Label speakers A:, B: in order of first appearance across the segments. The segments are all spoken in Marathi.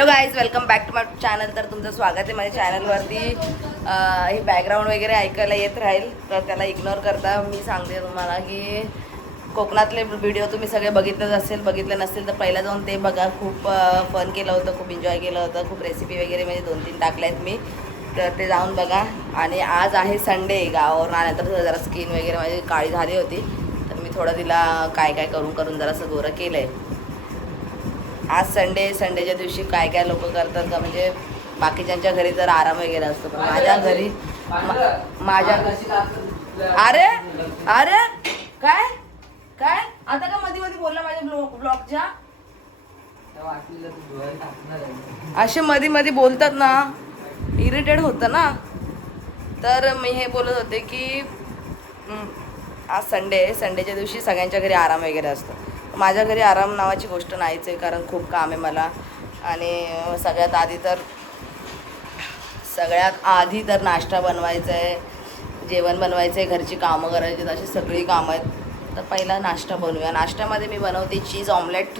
A: Hello guys welcome back to my channel तर तुमचं स्वागत आहे माझ्या चॅनलवरती हे बॅकग्राऊंड वगैरे ऐकायला येत राहील तर त्याला इग्नोर करता. मी सांगते तुम्हाला की कोकणातले व्हिडिओ तुम्ही सगळे बघितलेच असेल बघितले नसेल तर पहिला जाऊन ते बघा. खूप फन केलं होतं खूप एन्जॉय केलं होतं. खूप रेसिपी वगैरे म्हणजे दोन तीन टाकल्या आहेत मी. तर ते जाऊन बघा. आणि आज आहे संडे गावावरून आल्यानंतर जरा स्किन वगैरे माझी काळी झाली होती. तर मी थोडं तिला काय काय करून करून जरासं गोरं केलं आहे आज संडे संडेच्या दिवशी काय काय लोक करतात का? म्हणजे बाकीच्यांच्या घरी जर आराम वगैरे असतो पण माझ्या घरी माझ्या अरे अरे काय? काय? आता का मध्ये मध्ये बोलला माझ्या ब्लॉग ब्लॉगच्या? असे मध्ये मध्ये बोलतात ना इरिटेड होतं ना. तर मी हे बोलत होते की आज संडे संडेच्या दिवशी सगळ्यांच्या घरी आराम वगैरे असतो. माझ्या घरी आराम नावाची गोष्ट नाहीच आहे कारण खूप काम आहे मला. आणि सगळ्यात आधी तर सगळ्यात आधी तर नाश्ता बनवायचा आहे जेवण बनवायचं आहे घरची कामं करायची अशी सगळी कामं आहेत. तर पहिला नाश्ता बनवूया. नाश्त्यामध्ये मी बनवते चीज ऑमलेट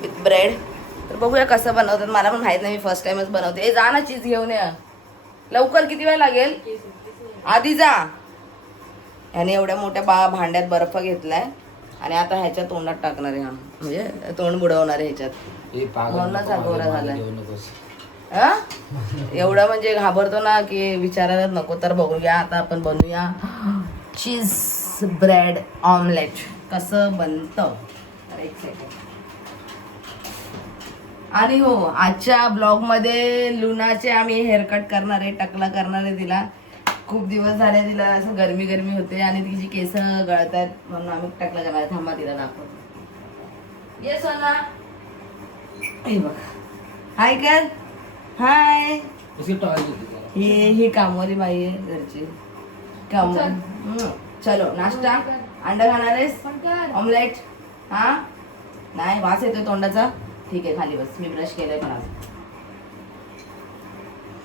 A: विथ ब्रेड. तर बघूया कसं बनवतात. मला पण माहीत नाही मी फर्स्ट टाईमच बनवते. ए जा ना चीज घेऊन या. लवकर किती वेळ लागेल? आधी जा. ह्याने एवढ्या मोठ्या बा भांड्यात बर्फ घेतला आहे आणि आता ह्याच्या तोंडात टाकणार आहे हा म्हणजे तोंड बुडवणार आहे ह्याच्यात. म्हणूनच हा गोरा झालाय. हा? एवढं म्हणजे घाबरतो ना की विचारायला नको तर बघूया आता आपण बनवूया चीज ब्रेड ऑमलेट कसं बनतं? तर एक सेकंड आणि हो आजच्या ब्लॉगमध्ये लुनाचे आम्ही हेअरकट करणार आहे टकला करणार आहे तिला. खूप दिवस झाले तिला असं गरमी गरमी होते आणि तिची केस गळत आहेत म्हणून आम्ही टकला आहे. थांबा तिला दाखव. ये सोना. हे बघ. हाय कर हाय ही ही कामवाली बाई आहे घरची. काम चलो. नाश्ता. अंडा खाणार आहेस? ऑमलेट हा? नाही वास येतोय तोंडाचा. ठीक आहे खाली बस. मी ब्रश केलंय पण आज.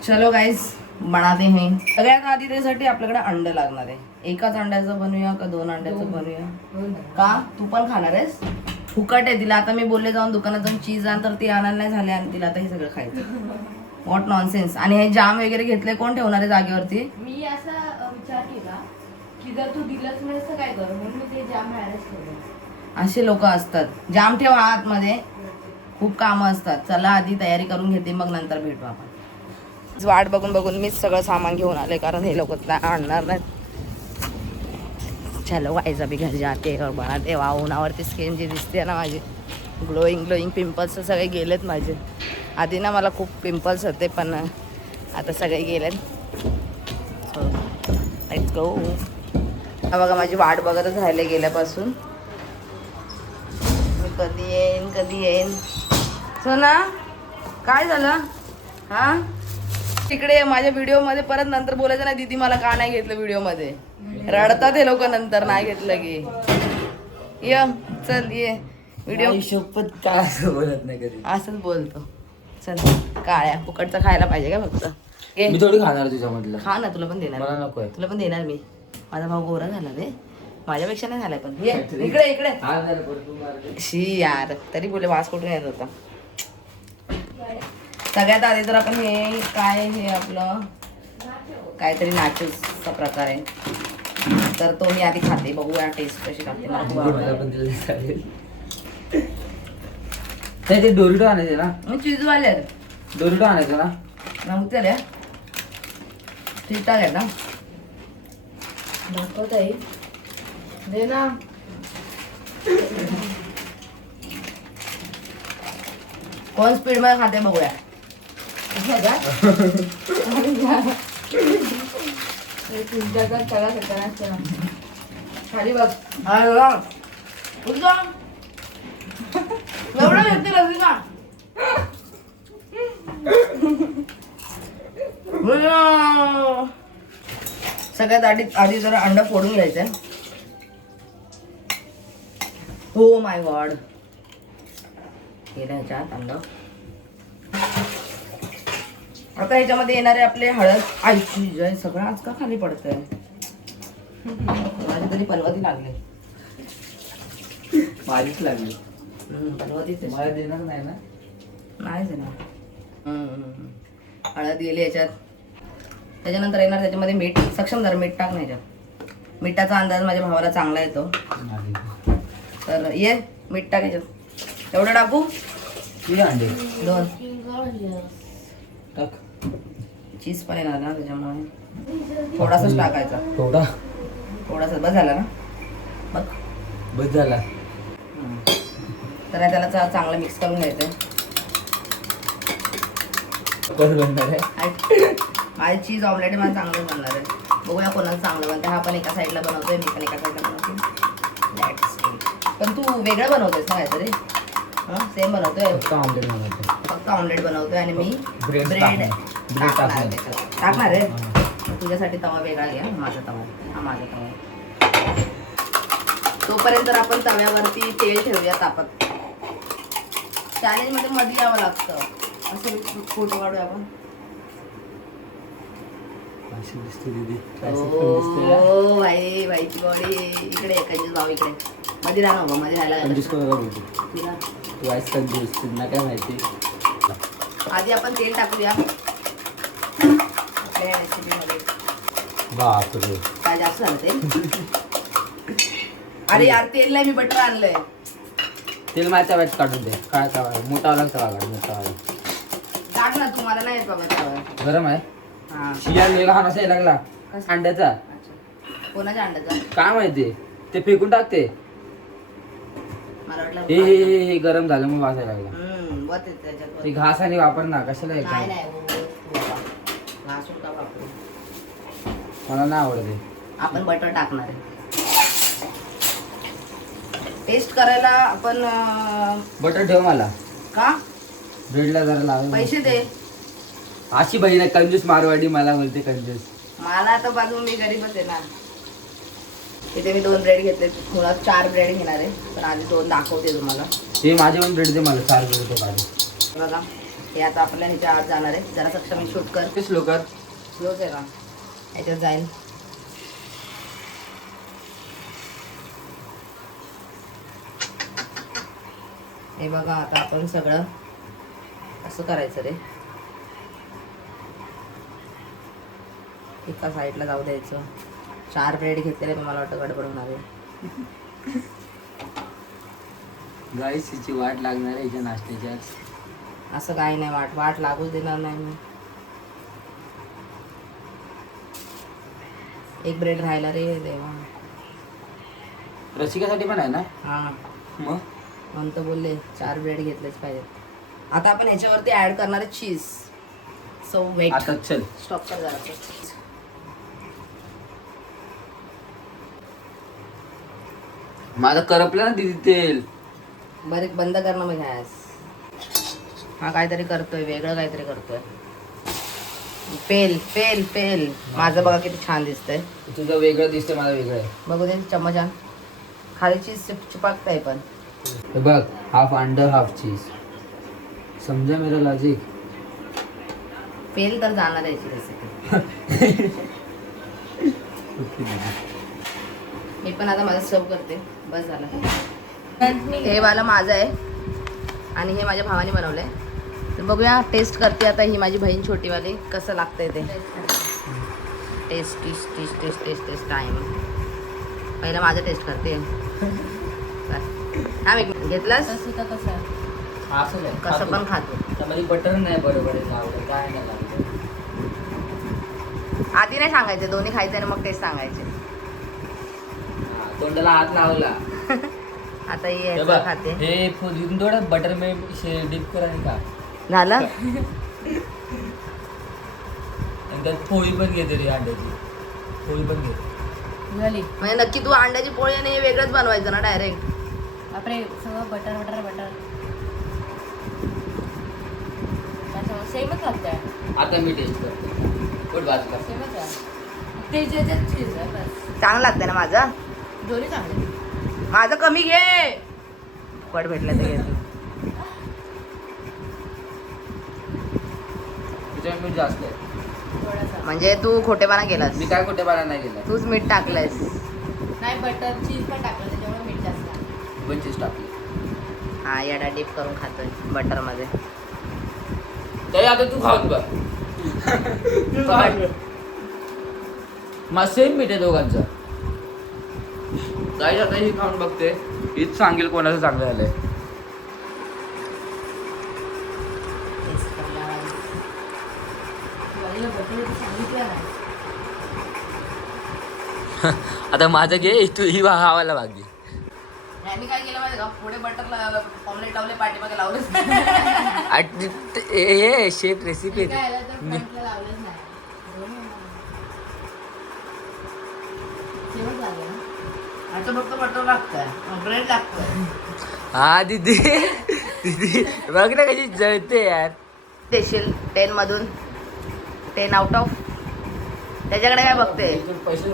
A: चलो गाईज बनाते हैं। सगळ्यात आधी त्यासाठी आपल्याकडे अंड लागणार आहे. एकाच अंड्याचं बनवूया का दोन अंड्याचं बनवूया का? तू पण खाणार आहेस? फुकट आहे तिला. आता मी बोलले जाऊन दुकानात जाऊन चीज आण तर ती आणायला नाही झाले आणि तिला आता हे सगळं खायचं. वॉट नॉनसेन्स आणि हे जाम वगैरे घेतले कोण ठेवणार आहे जागेवरती?
B: मी असा विचार केला की जर तू दिलंच नाही तर काय कर? म्हणून ते जाम
A: असे लोक असतात. जाम ठेव आतमध्ये. खूप कामं असतात. चला आधी तयारी करून घेते. मग नंतर भेटू आपण. वाट बघून बघून मीच सगळं सामान घेऊन आले कारण हे लोक आणणार नाहीत. चलो वाईज बी घर जाते और बनाते वा उन्हावरती स्किन जी दिसते ना माझी ग्लोईंग ग्लोईंग पिंपल्स सगळे गेलेत माझे. आधी ना मला खूप पिंपल्स होते पण आता सगळे गेलेत. लेट्स गो बघा माझी वाट बघतच राहिले गेल्यापासून. मी कधी येईन कधी येईन. सोना काय झालं? हा? तिकडे माझ्या व्हिडिओमध्ये परत नंतर बोलायचं नाही दीदी मला का नाही घेतलं व्हिडिओमध्ये? रडतात हे लोक नंतर नाही घेतलं की. ये चल ये. व्हिडिओ
C: शपथ काय असं बोलत नाही कधी.
A: असंच बोलतो. चल काळ्या फुकटचं खायला पाहिजे का फक्त?
C: मी थोडी खाणार तुझ्यामधलं
A: खा ना तुला पण देणार.
C: मला नकोय
A: तुला पण देणार मी. माझा भाऊ गोरा झाला रे. माझ्यापेक्षा नाही झालाय पण. ये, इकडे इकडे. शी यार तरी बोले वास कुठून येत होता? सगळ्यात आधी तर आपण हे काय हे आपलं? काहीतरी नाचूसचा प्रकार आहे. तर तो मी आधी खाते बघूया टेस्ट कशी लागते मला
C: ते डोरिटो आणायचे ना?
A: मग चीजवाले
C: डोरिटो आणायचं ना?
A: नमक रे. ठीक आहे ना? दाखवत आहे दे ना. कोण स्पीडमध्ये खाते बघूया.
B: जगात सगळा सगळा
A: खाली बघ. अरे एवढं सगळ्यात आधी आधी जरा अंडा फोडून घ्यायचं हो माय गॉड. गेलं ह्याच्यात अंडा. आता ह्याच्यामध्ये येणारे आपले हळद आईची जय सगळं आज का खाली पडतंय? माझी तरी पनवती लागले.
C: माझीच लागली.
A: पनवतीच
C: मला देणार नाही ना?
A: नाहीच आहे ना हळद गेली याच्यात. त्याच्यानंतर येणार त्याच्यामध्ये मीठ. सक्षम जरा मीठ टाक नाही याच्यात. मिठाचा अंदाज माझ्या भावाला चांगला येतो. तर ये मीठ टाक याच्यात. एवढं टाकू? दोन.
C: टाक.
A: चीज पण येणार ना त्याच्यामुळे थोडासाच टाकायचा.
C: थोडा?
A: थोडासा. बस झाला ना? बघ.
C: बस झाला.
A: तर त्याला चांगलं मिक्स करून घ्यायचं माझे चीज ऑमलेट मला चांगलं बनणार आहे. बघूया कोणाचं चांगलं बनतं हा पण एका साईडला बनवतोय मी पण एका साईडला बनवते. पण तू वेगळं बनवतोयस ना काहीतरी. हां? सेम बनवतोय.
C: फक्त ऑमलेट बनवतो
A: फक्त ऑमलेट बनवतोय आणि मी ब्रेड
C: टाकणार.
A: त्याच्यात. टाकणार आहे? मग तुझ्यासाठी तवा वेगळा घ्या माझा तवा. हा माझा तवा. तोपर्यंत आपण तव्यावरती तेल ठेवूया तापत चॅलेंजमध्ये मध्ये यावं लागतं. असं फोटो काढूया आपण. ओ भाई भाईची बॉडी इकडे आहे, कंजूस भाऊ इकडे. मध्ये राहा ना राहायला आधी आपण तेल टाकूया. आपल्या रेसिपीमध्ये.
C: बापरे.
A: काय जास्त झालं ते? अरे यार तेल नाही मी बटर आणलंय.
C: तेल माझ्या तव्यात काढून दे. काय तवा? मोठा वाला तवा काढ मोठा वाला.
A: टाक ना तुम्हाला नाही येत बाबा
C: गरम आहे?
A: हा.
C: शिया वेगळा हा नसा लागला? अंड्याचा.
A: अच्छा. कोणाच्या अंड्याचा?
C: काय माहिती? ते फेकून टाकते.
A: मला वाटलं
C: हे हे हे हे गरम झालं मग वाजायला लागला.
A: ते
C: घास आणि वापर ना कशाला
A: नाही बाबा. घासून का वापरू
C: मला नाही आवडत.
A: आपण बटर टाकणार आहे. टेस्ट करायला आपण अं,
C: बटर ठेव मला.
A: का?
C: ब्रेडला जरा लाव
A: पैसे दे.
C: अशी बहीण आहे कंजूस मारवाडी मला बोलते कंजूस.
A: मला आता बाजू मी गरीबच आहे ना इथे मी दोन ब्रेड घेतले मुळात चार ब्रेड घेणार आहे. पण आधी दोन दाखवते तुम्हाला.
C: हे माझे पण ब्रेड दे मला चार ब्रेड
A: बघा. हे आता आपल्या ह्याच्या आत जाणार आहे. जरा सक्षम शूट कर.
C: तेच लोकर
A: क्लोज आहे का? ह्याच्यात जाईल हे बघा आता आपण सगळं असं करायचं रे. एका साईडला जाऊ द्यायचं. चार ब्रेड घेतलेले मला वाटतं गडबड होणार आहे.
C: गाईस हिची वाट लागणार आहे हिच्या नाश्त्याच्या
A: असं काही नाही वाट वाट लागूच देणार नाही मी. एक ब्रेड राहिला रे देवा.
C: रसिकासाठी पण आहे ना?
A: हां.
C: मग?
A: म्हणतो बोलले चार ब्रेड घेतलेच पाहिजेत. आता आपण ह्याच्यावरती ऍड करणार आहे चीज सो वेट
C: आता चल.
A: स्टॉप कर जरा.
C: माझं करपलं ना दिदी तेल.
A: बरं बंद कर ना मग गॅस. हा काहीतरी करतोय वेगळं काहीतरी करतोय. पेल पेल पेल. माझं बघा किती छान दिसतंय.
C: तुझं वेगळं दिसतं मला वेगळं आहे.
A: बघू दे चम्मच आण खाली चीज चिपकताय पण.
C: हे बघ हाफ अंडर हाफ चीज समजा मेरा लॉजिक
A: पेल तर जाणार आहे याची रेसिपी मी पण आता माझं सर्व करते. बस झालं. हे वाला माझं आहे. आणि हे माझ्या भावाने बनवलंय. तर बघूया टेस्ट करते आता ही माझी बहीण छोटीवाली कसं लागतंय ते. Test test test test test test time पहिलं माझं टेस्ट करते. हा. घेतलंस?
B: कसं
A: कसं पण खातो.
C: बटर नाही बरोबर काय नाही
A: आधी नाही सांगायचे दोन्ही खायचे आणि मग टेस्ट सांगायचे.
C: हा, तोंडाला हात लावला.
A: आता ही खाते.
C: हे बटर में डिप कर आणि का?
A: झालं?
C: आणि त्यात पोळी पण घेते रे अंड्याची. पोळी पण घे
B: झाली.
A: म्हणजे नक्की तू अंड्याची पोळी आणि हे वेगळंच बनवायचं ना डायरेक्ट
B: बापरे सगळं बटर बटर बटर सेमच लागतंय.
C: आता मी टेस्ट करतो. पोट
B: सेमच आहे. ते जे जे चीज आहे बस.
A: चांगलं लागतं ना माझं?
B: दोन्ही चांगले.
A: माझं कमी घे. फुकट भेटलं तर घे तू.
C: त्याच्यात मीठ जास्त आहे.
A: म्हणजे तू खोटेपणा केलास.
C: मी काय कुठे बाला नाही गेला
A: तूच मीठ टाकलंयस.
B: नाही बटर चीज पण टाकलं त्याच्यामुळे मीठ जास्त आहे.
C: पंचवीस टाकली.
A: हा येडा डीप करून खातोय बटरमध्ये.
C: तरी आता तू खाऊन बघ. तू मग सेम मीठ आहे दोघांचं. काही आता ही खाऊन बघते. हीच सांगेल कोणाचं चांगलं झालंय
B: बाईला बटर सांगितलं नाही
C: आता माझं घे तू ही भावाला भागी
A: यांनी काय केलं माहिती का? पुढे बटर ऑमलेट लावले पाठीमागे
C: हे शेफ रेसिपी हा दीदी. दीदी बघ ना कशी जळते यार.
A: देशील टेन मधून टेन आउट ऑफ त्याच्याकडे काय बघते?
C: पैसे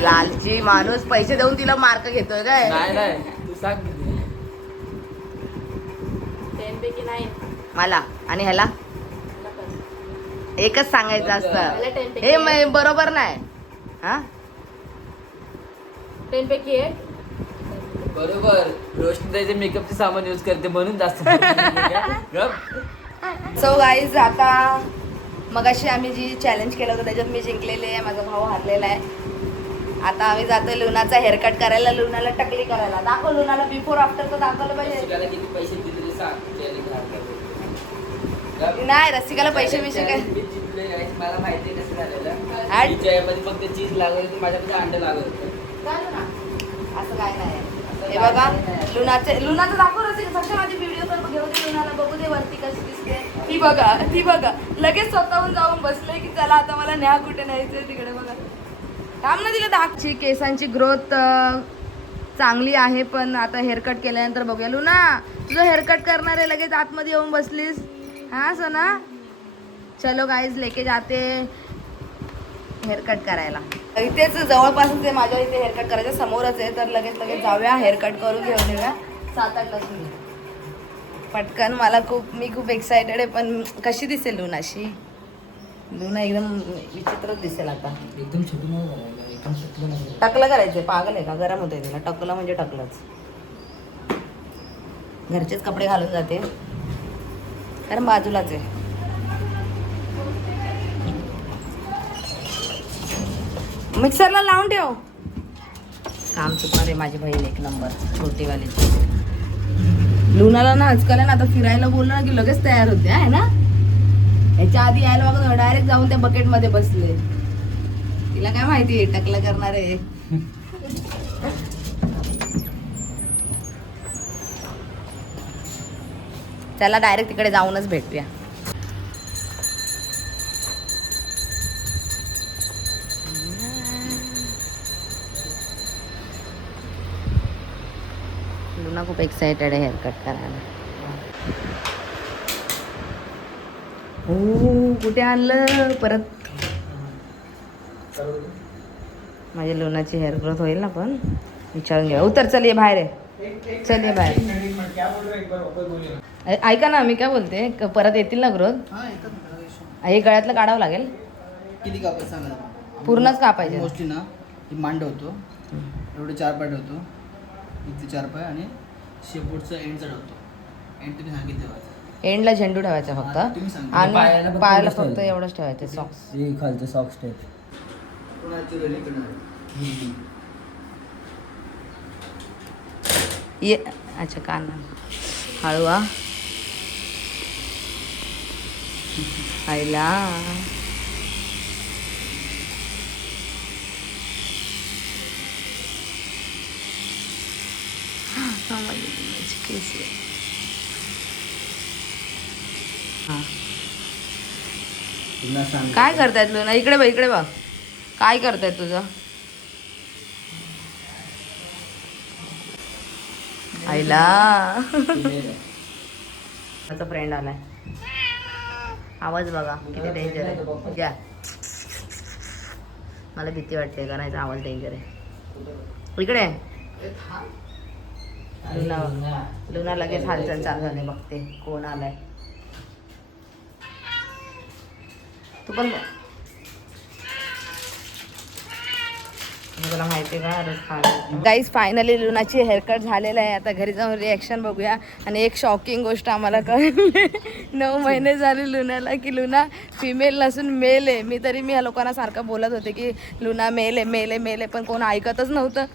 A: लालची माणूस पैसे देऊन तिला मार्क घेतोय काय? मला. आणि ह्याला? एकच सांगायचं असतं.
B: 10 पैकी
A: हे म- बरोबर नाही. हा?
B: टेन पैकी एक.
C: बरोबर. रोशनीताईचे मेकअपचे सामान यूज करते म्हणून जास्त.
A: सो गाईज आता मगाशी आम्ही जी चॅलेंज केलं होतं त्याच्यात मी जिंकलेले आहे माझा भाऊ हारलेला आहे. आता आम्ही जातोय लुनाचा हेअरकट करायला लुनाला टकली करायला. दाखव लुनाला बिफोर आफ्टर तर दाखवलं पाहिजे. नाही रसिकाला पैसे बिशे काय.
C: मला माहिती कसं झालेलं? फक्त चीज लागत माझ्याकडे अंड लागत
A: असं काय नाही. हे बघा लुनाचे लुनाचं दाखव असेल सक्षम माझी व्हिडिओ कर घेऊ दे लुनाला बघू दे वरती कशी दिसते. ती बघा ती बघा. लगेच स्वतःहून जाऊन बसले की चला आता मला न्या कुठे न्यायचंय तिकडे बघा. काम ना तिला दाखची केसांची ग्रोथ चांगली आहे पण आता हेअरकट केल्यानंतर बघूया. लुना तुझं हेअरकट करणार आहे लगेच आतमध्ये येऊन बसलीस. हा सोना? चलो गाईज लेके जाते. हेअरकट करायला. इथेच जवळपासच आहे माझ्या इथे हेअरकट करायच्या समोरच आहे तर लगेच लगेच जाऊया हेअरकट करून घेऊन येऊया. सात आठ लसून पटकन मला खूप मी खूप एक्सायटेड आहे पण कशी दिसेल लुना अशी लुना एकदम विचित्रच दिसेल आता.
C: एकदम एकदम
A: टकलं करायचंय पागल आहे का? गरम होतंय तिला. टकलं म्हणजे टकलंच. घरचेच कपडे घालून जाते. कारण बाजूलाच आहे. मिक्सरला लावून ठेव. काम चुकणार आहे माझी बहीण एक नंबर छोटीवाली लुणाला ना आजकाल ना आता फिरायला बोललं ना की लगेच तयार होते आहे ना? याच्या आधी यायला बघा डायरेक्ट जाऊन त्या बकेटमध्ये बसले. तिला काय माहिती आहे टकलं करणार आहे. त्याला डायरेक्ट तिकडे जाऊनच भेटूया लुना खूप एक्सायटेड आहे हेअरकट करायला. हो कुठे आणलं? परत? माझ्या लुनाची हेअर ग्रोथ होईल ना पण. विचारून घ्या. उतर चल ये बाहेर आहे चल ये बाहेर. ऐ- ऐका ना मी काय बोलते? क- परत येतील ना ग्रोथ हे गळ्यातलं काढावं लागेल?
D: किती सांगा
A: पूर्णच कापायचे.
D: मोस्टली ना मांड होतो. एवढे चार पाय ठेवतो इथे चार पाय आणि शेपूटचा एंड चढवतो. एंड तुम्ही सांगितलं ठेवायचं.
A: एंडला झेंडू ठेवायचा फक्त. आणि
C: पायाला फक्त
A: पायाला
C: एवढंच
A: फक्त
C: ठेवायचं.
A: एवढंच ठेवायचं सॉक्स
C: हे खालचं सॉक्स टाईप
D: करणार?
A: ये अच्छा कान हळूवा आईला माझी मुलाची केस
C: तुला
A: काय करतायत लोना इकडे बघ इकडे बघ. काय करतायत तुझं? आईला. माझा फ्रेंड आलाय. आवाज बघा किती डेंजर आहे. घ्या मला भीती वाटते का? नाही आवाज डेंजर आहे. इकडे. लुना लुना लगेच हालचाल चालू झाली बघते कोण आलाय. तू पण
B: तुला माहिती का?
A: गाईज फायनली लुनाची हेअरकट झालेला आहे. आता घरी जाऊन रिॲक्शन बघूया. आणि एक शॉकिंग गोष्ट आम्हाला कळली. नऊ महिने झाले लुनाला की लुना फिमेल नसून मेल आहे. मी तरी मी या लोकांना सारखं बोलत होते की लुना मेल आहे मेल आहे मेल आहे पण कोण ऐकतच नव्हतं.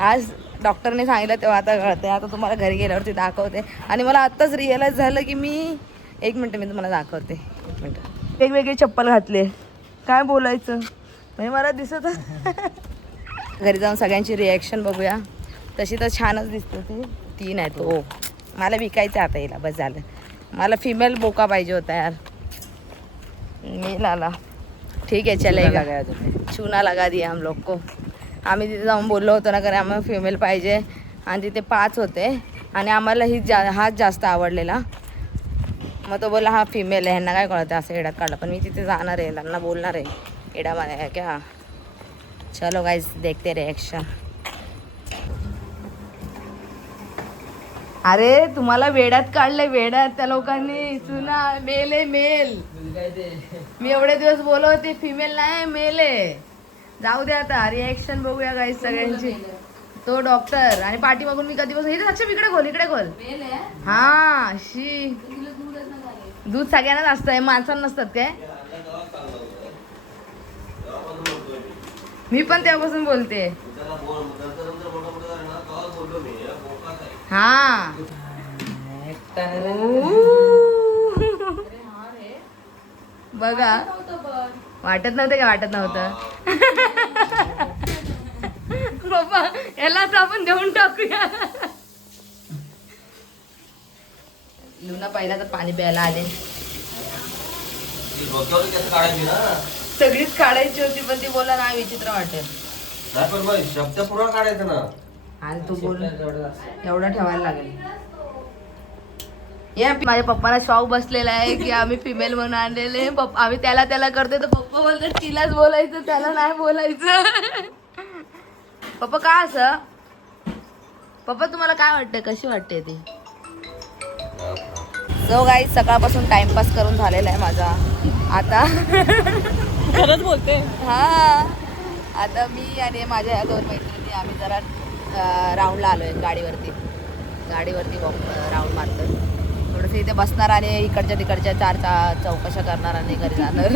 A: आज डॉक्टरने सांगितलं तेव्हा आता कळते आता तुम्हाला घरी गेल्यावरती दाखवते. आणि मला आत्ताच रिअलाईज झालं की मी एक मिनटं मी तुम्हाला दाखवते. एक मिनटं. वेगवेगळी चप्पल घातली काय बोलायचं? म्हणजे मला दिसत घरी जाऊन सगळ्यांची रिॲक्शन बघूया. तशी तर छानच दिसते ती. तीन आहे तो मला विकायचं आता येईल बस झालं. मला फिमेल बोका पाहिजे होता यार. मेल आला ठीक आहे चलेगा
C: लगाया तुम्ही.
A: चुना लगा दिया हम लोग को. आम्ही तिथे जाऊन बोललो होतो ना कारण आम्हाला फिमेल पाहिजे. आणि तिथे पाच होते. आणि आम्हाला ही जा हाच जास्त आवडलेला. मग तो बोला हा फिमेल आहे ह्यांना काय कळतं? असं एड्यात काढलं. पण मी तिथे जाणार आहे त्यांना बोलणार आहे. एडा मला क्या चलो गाइस देखते रिएक्शन अरे तुम्हाला वेड्यात काढलंय वेड्यात त्या लोकांनी. सुना मेल आहे मेल. मी एवढे दिवस बोलत होते फिमेल नाही मेल आहे. जाऊ दे आता रिएक्शन बघूया गाईस सगळ्यांची. तो डॉक्टर आणि पाठी बघून मी कधी बसून इथे लक्ष इकडे खोल इकडे खोल. हा शी. दूध सगळ्यांनाच असतंय माणसांना नसतात काय? मी पण तेव्हापासून बोलते. हा. बघा. वाटत नव्हते का? वाटत नव्हतं. बाबा याला तर आपण देऊन टाकूया. लुना पहिला तर पाणी प्यायला आले. सगळीच काढायची होती पण ती बोला नाही विचित्र वाटेल.
E: नाही पण मग शब्द पूर्ण काढायचं ना.
A: आणि तू बोल एवढं ठेवायला लागेल. या माझ्या पप्पाला शॉक बसलेला आहे की आम्ही फिमेल म्हणून आणलेले. पप्पा आम्ही त्याला त्याला करतोय तर पप्पा बोलतात तिलाच बोलायचं त्याला नाही बोलायचं. पप्पा का असं? पप्पा तुम्हाला काय वाटतं कशी वाटते ती? सो गाई सकाळपासून टाइमपास करून झालेला आहे माझा. आता
B: खरंच बोलते
A: हा. आता मी आणि माझ्या या दोन मैत्रिणी आम्ही जरा राऊंडला आलो आहे गाडीवरती. गाडीवरती राऊंड मारतो थोडंसं इथे बसणार आणि इकडच्या तिकडच्या चार चा चौकशा करणार आणि घरी जाणार.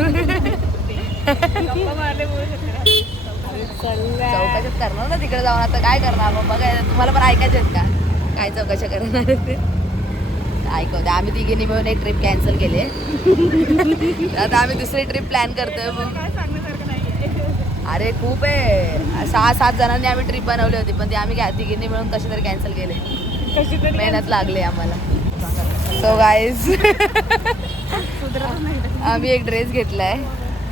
A: चौकशाच करणार ना तिकडे जाऊन आता काय करणार? मग बघायला तुम्हाला पण ऐकायचे आहेत का? काय चौकशा करणार आहेत ते? ऐकू द्या आम्ही तिघींनी मिळून एक ट्रिप कॅन्सल केली. आता आम्ही दुसरी ट्रिप प्लॅन करतोय मग. अरे खूप आहे. सहा सात जणांनी आम्ही ट्रिप बनवली होती पण ती आम्ही तिघींनी मिळून कशी तरी कॅन्सल केले. मेहनत लागली आम्हाला. सो गाईज आम्ही एक ड्रेस घेतलाय.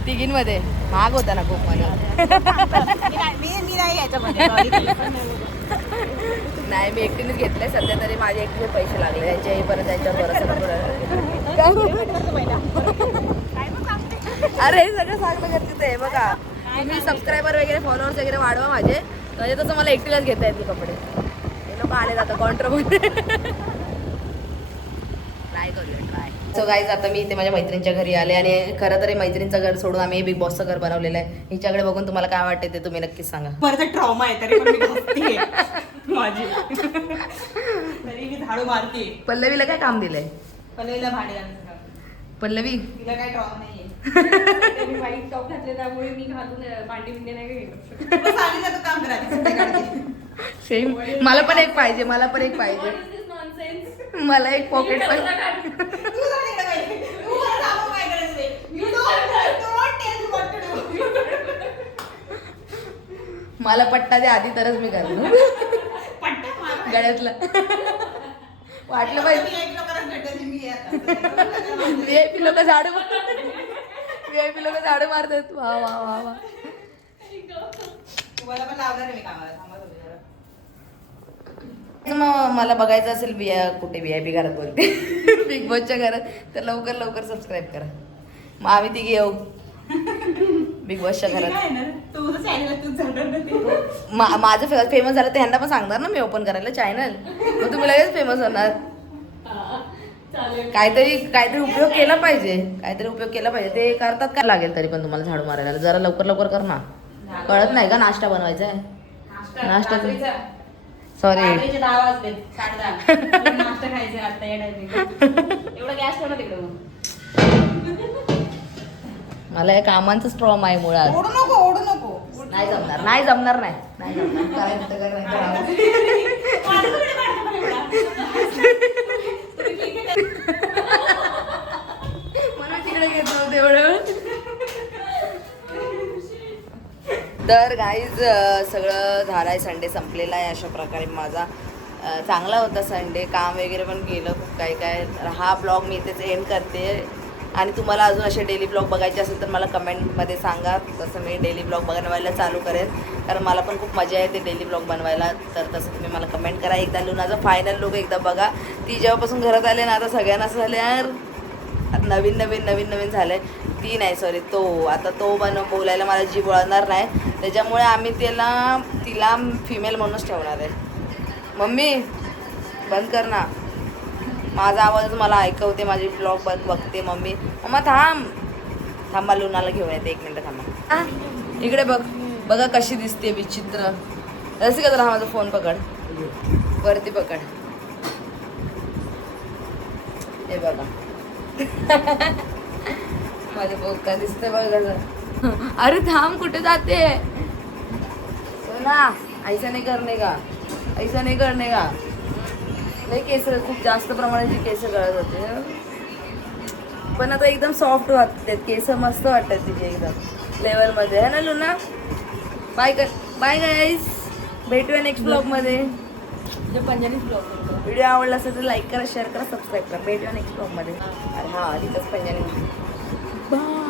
A: तिघींमध्ये महाग होता ना खूप मला. नाही मी एकटीनेच घेतलंय. सध्या तरी माझे एकटे पैसे लागले. त्यांच्या येईपर्यंत त्यांच्यावर अरे हे सगळं सांगणं गरजेचं आहे. बघा तुम्ही सबस्क्रायबर वगैरे फॉलोअर्स वगैरे वाढवा माझे. म्हणजे तसं मला एकटीलाच घेता येतील कपडे. लोक आले जातं कॉन्ट्रोमध्ये ट्राय करूया ट्राय सो गाईज आता मी इथे माझ्या मैत्रिणीच्या घरी आले आणि खरं तर मैत्रिणीचं घर सोडून आम्ही बिग बॉसचं घर बनवलेलं आहे. हिच्याकडे बघून तुम्हाला काय वाटते ते तुम्ही नक्कीच सांगा.
F: परत ट्रॉमा आहे तरी पण मी घासतीये माझी. तरी मी झाडू मारते.
A: पल्लवीला काय काम दिलंय?
F: पनवेलला भाडे.
A: पल्लवी?
F: तिला काय ट्रॉमा नाहीये.
B: मी व्हाईट टॉप घातले त्यामुळे मी घालून भांडी बिंडी नाही काही घेऊ शकत.
F: मग सांगितलं तू काम करा ती सुट्ट्या काढते.
A: सेम मला पण एक पाहिजे मला पण एक पाहिजे. मला एक पॉकेट पण
F: मला
A: पट्टा दे आधी तरच मी करतो
F: पट्टा मार.
A: गळ्यातला. वाटलं पाहिजे.
F: मी एक लोकांना भेटायची मी आता.
A: व्हीआयपी लोक झाडू व्हीआयपी लोक झाडू मारतात. वा वा वा वा.
F: तुम्हाला पण लावणार आहे मी कामाला.
A: मग मला बघायचं असेल बी कुठे व्ही आय पी घरात बोलते बिग बॉसच्या घरात. तर लवकर लवकर सबस्क्राईब करा. मग आम्ही तिघे येऊ. बिग बॉसच्या घरात. माझं फेमस झालं तर ह्यांना पण सांगणार ना मी ओपन करायला चॅनल मग तुम्ही लगेच फेमस होणार. काहीतरी काहीतरी उपयोग केला पाहिजे. काहीतरी उपयोग केला पाहिजे. ते करतात काय लागेल तरी पण तुम्हाला झाडू मारायला. जरा लवकर लवकर कर ना. कळत नाही का? नाश्ता बनवायचा आहे.
F: नाश्ता.
A: सॉरी
F: रात्रीचे दहा वाजले. साडे दहा नाश्ता खायचा आता या टायमिंग एवढा गॅस ठेवला तिकडे मग
A: मला या कामांचं स्ट्रॉम आहे मुळात.
F: ओढू नको ओढू नको.
A: नाही जमणार नाही जमणार नाही. नाही जमणार. करायचं तर करा, नाही. करावं.
F: माझं थोडी भांडण पण एवढा. तुम्ही ठीक आहे?
A: म्हणून तिकडे घेत नव्हते तर गाईज सगळं झालं आहे संडे संपलेला आहे अशा प्रकारे. माझा चांगला होता संडे काम वगैरे पण केलं खूप काय. काय हा ब्लॉग मी इथेच एंड करते. आणि तुम्हाला अजून असे डेली ब्लॉग बघायचे असेल तर मला कमेंटमध्ये सांगा. तसं मी डेली ब्लॉग बनवायला चालू करेन. कारण मला पण खूप मजा येते डेली ब्लॉग बनवायला. तर तसं तुम्ही मला कमेंट करा. एकदा लुनाचा फायनल लुक एकदा बघा. ती जेव्हापासून घरात आले ना आता सगळ्यांना असं झालं यार. नवीन नवीन नवीन नवीन झालं आहे ती नाही सॉरी तो. आता तो बन बोलायला मला जी वळणार नाही. त्याच्यामुळे आम्ही त्याला तिला फिमेल म्हणूनच ठेवणार आहे. मम्मी बंद कर ना. माझा आवाज मला ऐकवते माझी ब्लॉग बघ बघते मम्मी. मम्मा थांब. थांबा लोणाला घेऊन येते. एक मिनटं थांबा इकडे बघ. बघा कशी दिसते विचित्र. रसिका जरा हा माझा फोन पकड? वरती पकड. हे बघा. माझे बोका दिसते बघ अरे थांब कुठे जाते? सोना ऐसा नाही करणे का? ऐसा नाही करणे का? नाही केस खूप जास्त प्रमाणाची केस गळत होते. पण आता एकदम सॉफ्ट वाटतात. केस मस्त वाटतात तिचे एकदम. लेवलमध्ये आहे ना लुना? बाय कर बाय गाईस भेटूया नेक्स्ट ब्लॉगमध्ये
F: पंजाबी ब्लॉग करतो.
A: व्हिडिओ आवडला असेल तर लाईक करा शेअर करा सबस्क्राईब करा. भेटूया नेक्स्ट ब्लॉगमध्ये अरे हा तिथंच पंजाने बाय